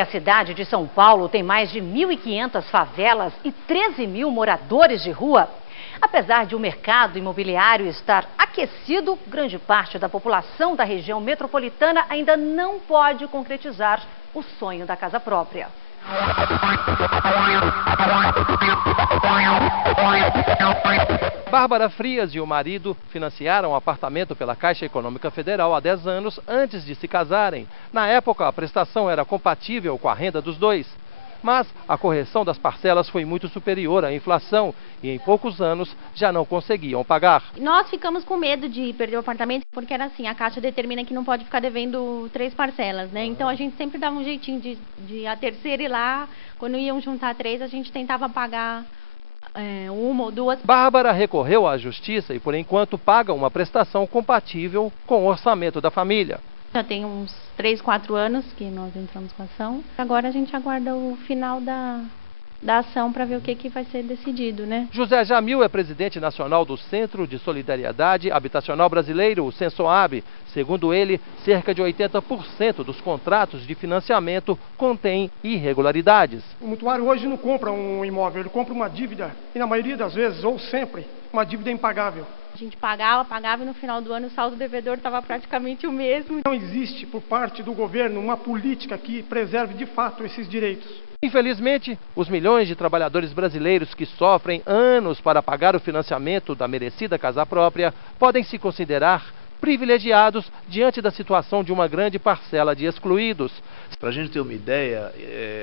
A cidade de São Paulo tem mais de 1.500 favelas e 13 mil moradores de rua. Apesar de o mercado imobiliário estar aquecido, grande parte da população da região metropolitana ainda não pode concretizar o sonho da casa própria. Bárbara Frias e o marido financiaram um apartamento pela Caixa Econômica Federal há 10 anos antes de se casarem. Na época, a prestação era compatível com a renda dos dois. Mas a correção das parcelas foi muito superior à inflação e em poucos anos já não conseguiam pagar. Nós ficamos com medo de perder o apartamento porque era assim, a Caixa determina que não pode ficar devendo 3 parcelas, né? Então a gente sempre dava um jeitinho de a terceira ir lá, quando iam juntar 3 a gente tentava pagar uma ou duas. Bárbara recorreu à justiça e por enquanto paga uma prestação compatível com o orçamento da família. Já tem uns 3, 4 anos que nós entramos com a ação. Agora a gente aguarda o final da ação para ver o que vai ser decidido, né? José Jamil é presidente nacional do Centro de Solidariedade Habitacional Brasileiro, o Censoab. Segundo ele, cerca de 80% dos contratos de financiamento contêm irregularidades. O mutuário hoje não compra um imóvel, ele compra uma dívida e na maioria das vezes, ou sempre, uma dívida impagável. A gente pagava e no final do ano o saldo devedor estava praticamente o mesmo. Não existe por parte do governo uma política que preserve de fato esses direitos. Infelizmente, os milhões de trabalhadores brasileiros que sofrem anos para pagar o financiamento da merecida casa própria podem se considerar privilegiados diante da situação de uma grande parcela de excluídos. Para a gente ter uma ideia,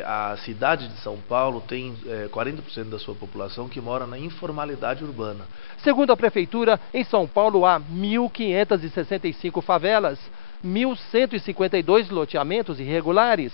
a cidade de São Paulo tem 40% da sua população que mora na informalidade urbana. Segundo a Prefeitura, em São Paulo há 1.565 favelas, 1.152 loteamentos irregulares,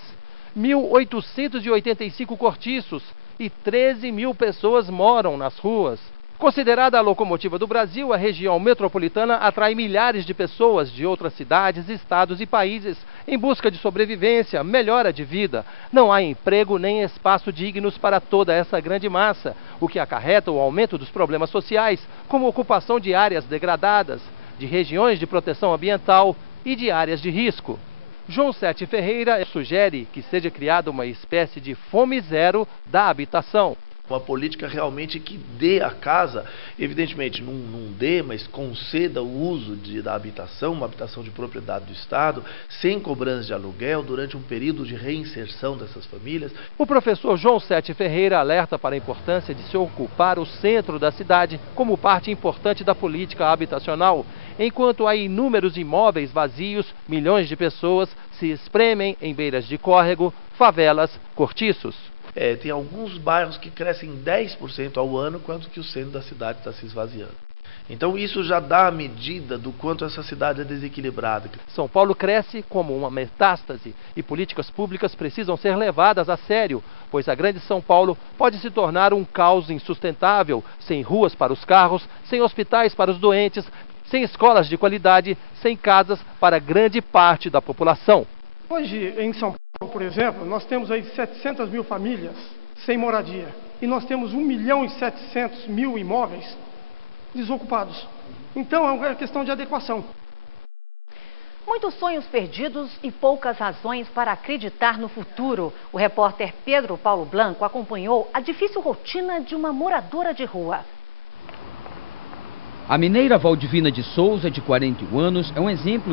1.885 cortiços e 13 mil pessoas moram nas ruas. Considerada a locomotiva do Brasil, a região metropolitana atrai milhares de pessoas de outras cidades, estados e países em busca de sobrevivência, melhora de vida. Não há emprego nem espaço dignos para toda essa grande massa, o que acarreta o aumento dos problemas sociais, como ocupação de áreas degradadas, de regiões de proteção ambiental e de áreas de risco. João Sete Ferreira sugere que seja criada uma espécie de fome zero da habitação. Uma política realmente que dê à casa, evidentemente não dê, mas conceda o uso da habitação, uma habitação de propriedade do Estado, sem cobrança de aluguel, durante um período de reinserção dessas famílias. O professor João Sete Ferreira alerta para a importância de se ocupar o centro da cidade como parte importante da política habitacional. Enquanto há inúmeros imóveis vazios, milhões de pessoas se espremem em beiras de córrego, favelas, cortiços. Tem alguns bairros que crescem 10% ao ano, quanto que o centro da cidade está se esvaziando. Então isso já dá a medida do quanto essa cidade é desequilibrada. São Paulo cresce como uma metástase e políticas públicas precisam ser levadas a sério, pois a grande São Paulo pode se tornar um caos insustentável, sem ruas para os carros, sem hospitais para os doentes, sem escolas de qualidade, sem casas para grande parte da população. Hoje, em São Paulo, por exemplo, nós temos aí 700 mil famílias sem moradia. E nós temos 1.700.000 imóveis desocupados. Então, é uma questão de adequação. Muitos sonhos perdidos e poucas razões para acreditar no futuro. O repórter Pedro Paulo Blanco acompanhou a difícil rotina de uma moradora de rua. A mineira Valdivina de Souza, de 41 anos, é um exemplo de